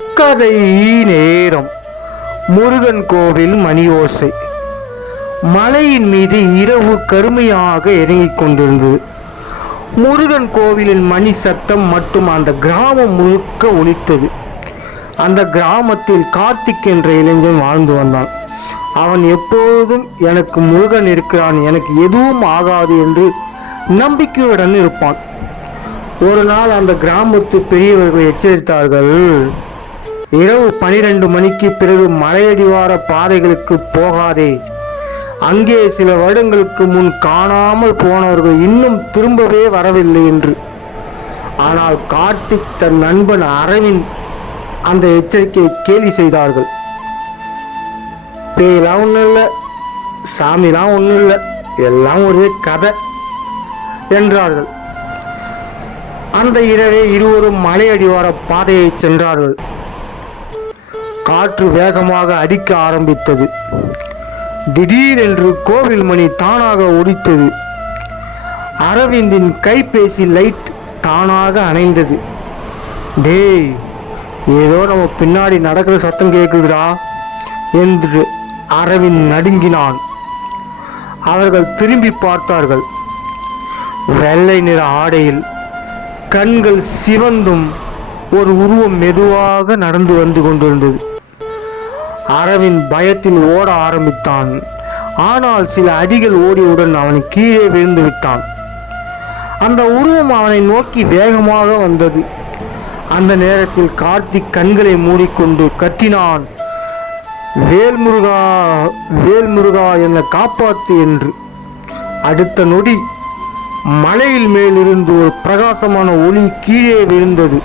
கதை நேரம். முருகன் கோவில் மணி ஓசை. மலையின் மீது இரவு கருமையாக இறங்கிக் கொண்டிருந்தது. முருகன் கோவிலின் மணி சத்தம் மட்டும் அந்த கிராமம் முழுக்க ஒலித்தது. அந்த கிராமத்தில் கார்த்திக் என்ற இளைஞன் வாழ்ந்து வந்தான். அவன் எப்போதும் எனக்கு முருகன் இருக்கிறான், எனக்கு எதுவும் ஆகாது என்று நம்பிக்கையுடன் இருப்பான். ஒரு நாள் அந்த கிராமத்து பெரியவர்கள் எச்சரித்தார்கள். இரவு 12 மணிக்கு பிறகு மலையடிவார பாதைகளுக்கு போகாதே. அங்கே சில வருடங்களுக்கு முன் காணாமல் போனவர்கள் இன்னும் திரும்பவே வரவில்லை என்று. ஆனால் கார்த்திக் தன் நண்பன் அரவிந்த் அந்த எச்சரிக்கையை கேலி செய்தார்கள். பேயெல்லாம் ஒன்றும் இல்லை, சாமிலாம் ஒன்றும் இல்லை, எல்லாம் ஒரே கதை என்றார்கள். அந்த இரவே இருவரும் மலையடிவார பாதையை சென்றார்கள். காற்று வேகமாக அடிக்க ஆரம்பித்தது. திடீரென்று கோவில் மணி தானாக ஒலித்தது. அரவிந்தின் கைபேசி லைட் தானாக அணைந்தது. டேய், ஏதோ நம்ம பின்னாடி நடக்கிற சத்தம் கேட்குதுடா என்று அரவிந்த் நடுங்கினான். அவர்கள் திரும்பி பார்த்தார்கள். வெள்ளை நிற ஆடையில் கண்கள் சிவந்தும் ஒரு உருவம் மெதுவாக நடந்து வந்து கொண்டிருந்தது. அரவிந்த் பயத்தில் ஓட ஆரம்பித்தான். ஆனால் சில அடிகள் ஓடியவுடன் அவன் கீழே விழுந்து விட்டான். அந்த உருவம் அவனை நோக்கி வேகமாக வந்தது. அந்த நேரத்தில் கார்த்திக் கண்களை மூடிக்கொண்டு கத்தினான், வேல்முருகா, வேல்முருகா, என்னை காப்பாத்து என்று. அடுத்த நொடி மலையில் மேலிருந்து ஒரு பிரகாசமான ஒளி கீழே விழுந்தது.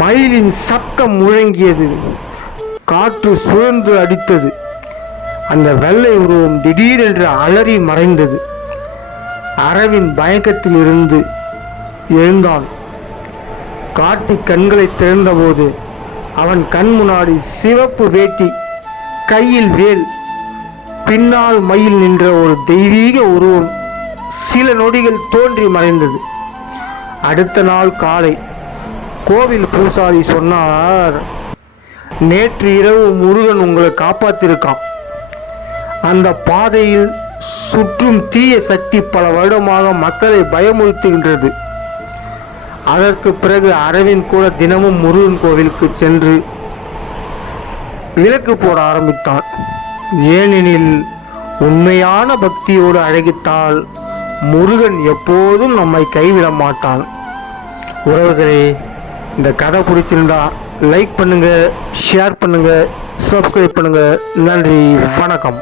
மயிலின் சத்தம் முழங்கியது. காற்று சுழன்று அடித்தது. அந்த வெள்ளை உருவம் திடீரென்று அலறி மறைந்தது. அரவிந்த் பயக்கத்தில் இருந்து எழுந்தான். கார்த்திக் கண்களை திறந்தபோது அவன் கண் முன்னாடி சிவப்பு வேட்டி, கையில் வேல், பின்னால் மயில் நின்ற ஒரு தெய்வீக உருவம் சில நொடிகள் தோன்றி மறைந்தது. அடுத்த நாள் காலை கோவில் பூசாரி சொன்னார், நேற்று இரவு முருகன் உங்களை காப்பாத்திருக்கான். அந்த பாதையில் சுற்றும் தீய சக்தி பல வருடமாக மக்களை பயமுறுத்துகின்றது. அதற்கு பிறகு அரவிந்த் கூட தினமும் முருகன் கோவிலுக்கு சென்று விளக்கு போட ஆரம்பித்தான். ஏனெனில் உண்மையான பக்தியோடு அழைத்தால் முருகன் எப்போதும் நம்மை கைவிட மாட்டான். உறவுகளே, இந்த கதை பிடிச்சிருந்தா லைக் பண்ணுங்க, ஷேர் பண்ணுங்க, சப்ஸ்கிரைப் பண்ணுங்க. நன்றி, வணக்கம்.